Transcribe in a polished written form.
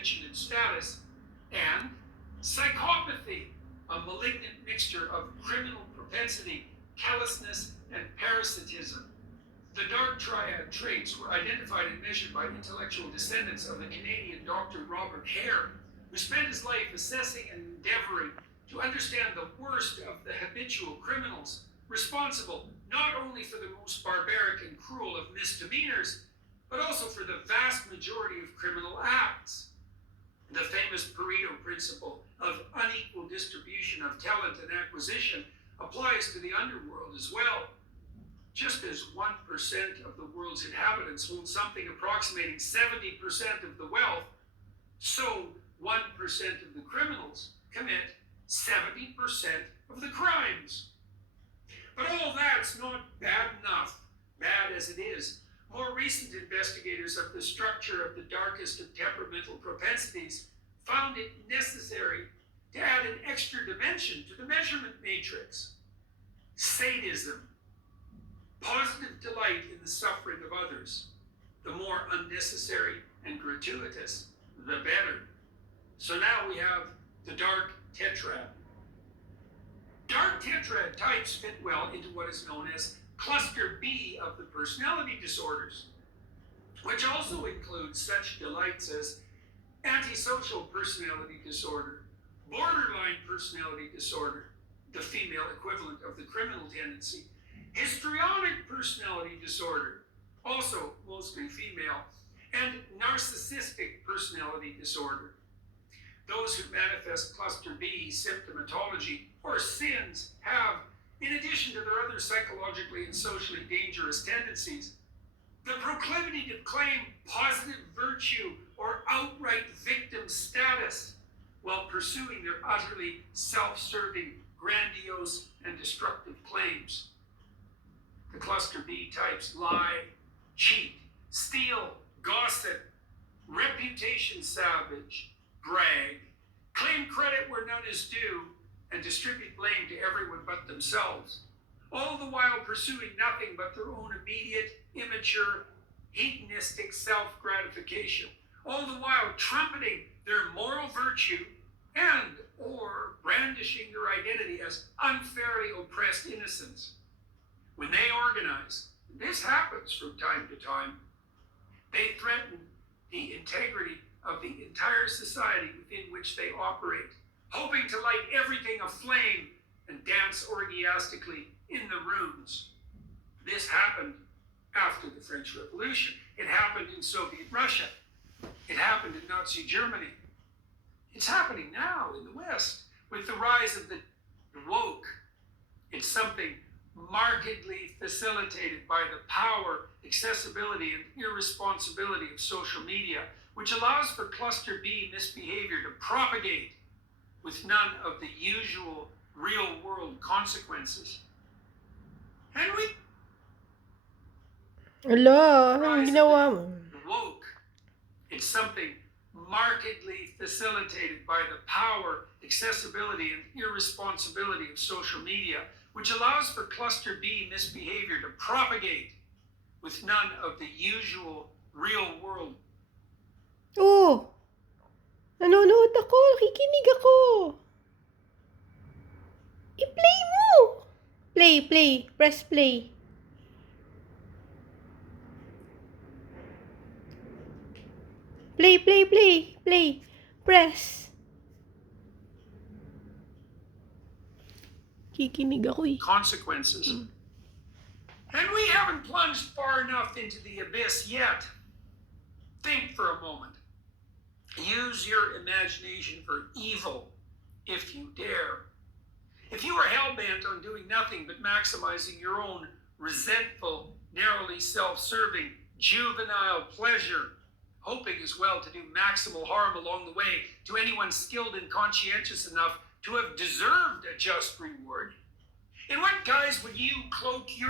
attention and status, and psychopathy, a malignant mixture of criminal propensity, callousness, and parasitism. The dark triad traits were identified and measured by intellectual descendants of the Canadian Dr. Robert Hare, who spent his life assessing and endeavoring to understand the worst of the habitual criminals, responsible not only for the most barbaric and cruel of misdemeanors, but also for the vast majority of criminal acts. The famous Pareto principle of unequal distribution of talent and acquisition applies to the underworld as well. Just as 1% of the world's inhabitants hold something approximating 70% of the wealth, so 1% of the criminals commit 70% of the crimes. But all that's not bad enough, bad as it is. More recent investigators of the structure of the darkest of temperamental propensities found it necessary to add an extra dimension to the measurement matrix. Sadism. Positive delight in the suffering of others. The more unnecessary and gratuitous, the better. So now we have the dark tetrad. Dark tetrad types fit well into what is known as cluster B of the personality disorders, which also includes such delights as antisocial personality disorder, borderline personality disorder, the female equivalent of the criminal tendency, histrionic personality disorder, also mostly female, and narcissistic personality disorder. Those who manifest cluster B symptomatology or sins have, in addition to their other psychologically and socially dangerous tendencies, the proclivity to claim positive virtue or outright victim status while pursuing their utterly self-serving, grandiose, and destructive claims. The cluster B types lie, cheat, steal, gossip, reputation savage, brag, claim credit where none is due, and distribute blame to everyone but themselves, all the while pursuing nothing but their own immediate, immature, hedonistic self-gratification, all the while trumpeting their moral virtue and or brandishing their identity as unfairly oppressed innocents. When they organize, this happens from time to time, they threaten the integrity of the entire society within which they operate, hoping to light everything aflame and dance orgiastically in the rooms. This happened after the French Revolution. It happened in Soviet Russia. It happened in Nazi Germany. It's happening now in the West with the rise of the woke. It's something markedly facilitated by the power, accessibility, and irresponsibility of social media, which allows for cluster B misbehavior to propagate with none of the usual real-world consequences. And we Ala, anong ginawa mo? woke. It's something markedly facilitated by the power, accessibility, and irresponsibility of social media, which allows for cluster B misbehavior to propagate with none of the usual real-world. Oh! Nanonood ako, nakikinig ako. I-play mo! Play, press play. Play, press. Kikinig ako eh. Consequences. And we haven't plunged far enough into the abyss yet. Think for a moment. Use your imagination for evil, if you dare. If you are hell-bent on doing nothing but maximizing your own resentful, narrowly self-serving, juvenile pleasure, hoping as well to do maximal harm along the way to anyone skilled and conscientious enough to have deserved a just reward, in what guise would you cloak your